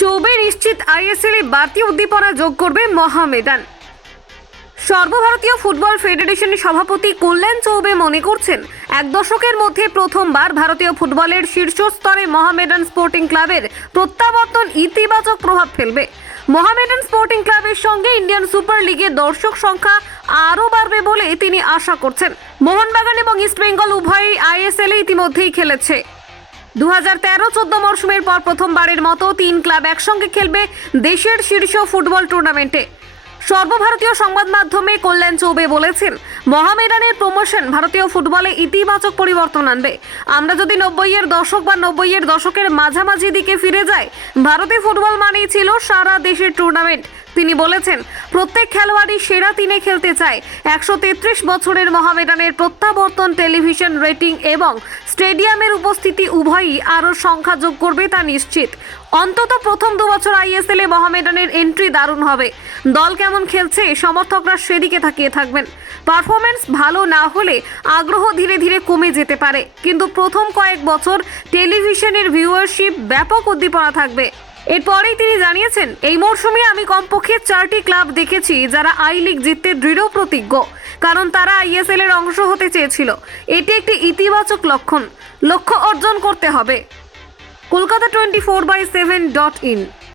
চৌবে নিশ্চিত আইএসএল এ বাড়তি উদ্দীপনা যোগ করবে মোহামেডান। সর্বভারতীয় ফুটবল ফেডারেশনের সভাপতি কল্যাণ চৌবে মনে করছেন, এক দশকের মধ্যে প্রথমবার ভারতীয় ফুটবলের শীর্ষ স্তরে মোহামেডান স্পোর্টিং ক্লাবের প্রত্যাবর্তন ইতিবাচক প্রভাব ফেলবে। মোহামেডান স্পোর্টিং ক্লাবের সঙ্গে ইন্ডিয়ান সুপার লিগের দর্শক সংখ্যা আরও বাড়বে বলে তিনি আশা করছেন। মোহনবাগান এবং ইস্টবেঙ্গল উভয়ই আইএসএল এ ইতিমধ্যেই খেলেছে। 2013-14 মরশুমের পর প্রথমবারের মতো তিন ক্লাব একসঙ্গে খেলবে দেশের শীর্ষ ফুটবল টুর্নামেন্টে। সর্বভারতীয় সংবাদ মাধ্যমে কল্যাণ চৌবে বলেছেন, মোহামেডানের প্রমোশন ভারতীয় ফুটবলে ইতিবাচক পরিবর্তন আনবে। আমরা যদি 90-এর দশক বা 90-এর দশকের মাঝামাঝি দিকে ফিরে যাই, ভারতে ফুটবল মানেই ছিল সারা দেশের টুর্নামেন্ট। তিনি বলেছেন, প্রত্যেক খেলোয়াড়ই সেরা তিনে খেলতে চায়। 133 বছরের মোহামেডানের প্রত্যাবর্তন টেলিভিশন রেটিং এবং স্টেডিয়ামের উপস্থিতি উভয়ই আরও সংখ্যা যোগ করবে তা নিশ্চিত। অন্তত প্রথম 2 বছর আইএসএল এ মোহামেডানের এন্ট্রি দারুণ হবে। দল কেমন খেলছে সমর্থকরা সেদিকে তাকিয়ে থাকবেন। পারফরমেন্স ভালো না হলে আগ্রহ ধীরে ধীরে কমে যেতে পারে, কিন্তু প্রথম কয়েক বছর টেলিভিশনের ভিউয়ারশিপ ব্যাপক উদ্দীপনা থাকবে। এরপরেই তিনি জানিয়েছেন, এই মরশুমে আমি কমপক্ষে 4টি ক্লাব দেখেছি যারা আই লিগ জিততে দৃঢ় প্রতিজ্ঞ, কারণ তারা আইএসএল এর অংশ হতে চেয়েছিল। এটি একটি ইতিবাচক লক্ষ্য অর্জন করতে হবে। কলকাতা 24/7.in।